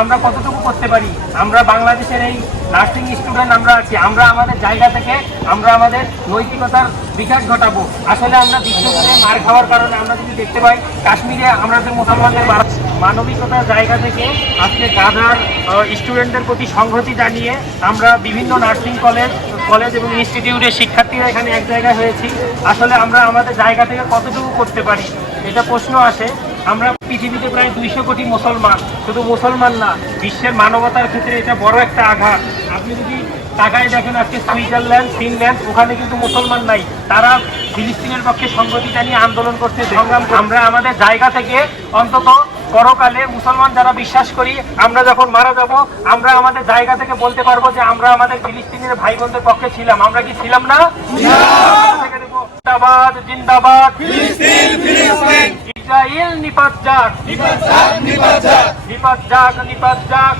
আমরা কতটুকু করতে পারি। আমরা বাংলাদেশের এই নার্সিং স্টুডেন্ট আমরা আছি, আমরা আমাদের জায়গা থেকে আমরা আমাদের নৈতিকতার বিকাশ ঘটাবো। আসলে আমরা বিশ্বজুড়ে মার খাওয়ার কারণে আমরা যদি দেখতে পাই কাশ্মীরে আমাদের মুসলমানদের মানবিকতার জায়গা থেকে আজকে গাজার স্টুডেন্টদের প্রতি সংহতি জানিয়ে আমরা বিভিন্ন নার্সিং কলেজ এবং ইনস্টিটিউটের শিক্ষার্থীরা এখানে এক জায়গায় হয়েছি। আসলে আমরা আমাদের জায়গা থেকে কতটুকু করতে পারি এটা প্রশ্ন আসে। আমরা পৃথিবীতে প্রায় 200 কোটি মুসলমান, শুধু মুসলমান না, বিশ্বের মানবতার ক্ষেত্রে এটা বড় একটা আঘাত। আপনি যদি তাকায় দেখেন আজকে সুইজারল্যান্ড, ফিনল্যান্ড, ওখানে কিন্তু মুসলমান নাই, তারা ফিলিস্তিনের পক্ষে সংগতি জানিয়ে আন্দোলন করতে সংগ্রাম। আমরা আমাদের জায়গা থেকে অন্তত পরকালে মুসলমান যারা বিশ্বাস করি আমরা যখন মারা যাব, আমরা আমাদের জায়গা থেকে বলতে পারবো যে আমরা আমাদের ফিলিস্তিনের ভাই বোনদের পক্ষে ছিলাম। আমরা কি ছিলাম না? জিন্দাবাদ জিন্দাবাদ, ইসরায়েল নিপাত যাক, নিপাত যাক, নিপাত যাক,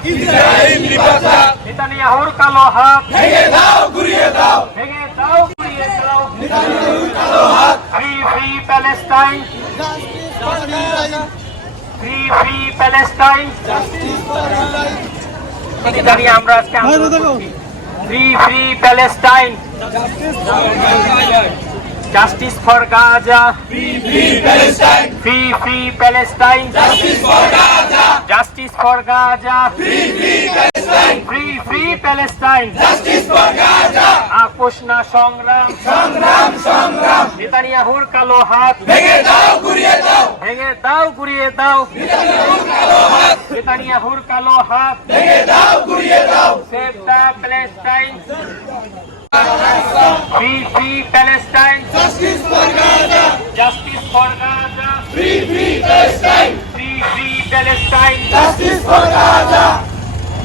নেতানিয়াহুর কালো হাত ভেঙে দাও, ঘুরিয়ে দাও, ভেঙে দাও, ঘুরিয়ে দাও। Free free Palestine, free free Palestine, জানিয়ে আমরা আজকে free free Palestine, Justice for Gaza, free free Palestine, free free Palestine, justice for Gaza, justice for Gaza, free free Palestine, free free Palestine, justice for Gaza, আপোষ না সংগ্রাম, সংগ্রাম সংগ্রাম, নেতানিয়াহুর কালো হাত ভেঙে দাও, ঘুরিয়ে দাও, ভেঙে দাও, ঘুরিয়ে দাও, নেতানিয়াহুর কালো হাত, নেতানিয়াহুর কালো হাত ভেঙে দাও, ঘুরিয়ে দাও। Save the Palestine, free free Palestine, justice for Gaza, justice for Gaza, free free Palestine, free free Palestine, justice for Gaza।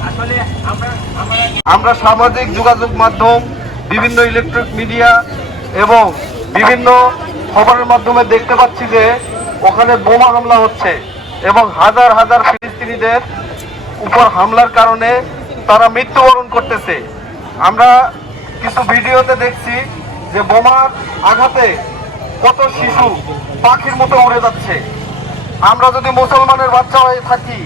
আসলে আমরা সামাজিক যোগাযোগ মাধ্যম, বিভিন্ন ইলেকট্রিক মিডিয়া এবং বিভিন্ন খবরের মাধ্যমে দেখতে পাচ্ছি যে ওখানে বোমা হামলা হচ্ছে এবং হাজার হাজার ফিলিস্তিনিদের উপর হামলার কারণে তারা মৃত্যুবরণ করতেছে। আমরা কিছু ভিডিওতে দেখছি যে বোমার আঘাতে কত শিশু পাখির মতো উড়ে যাচ্ছে। আমরা যদি মুসলমানের বাচ্চা হয়ে থাকি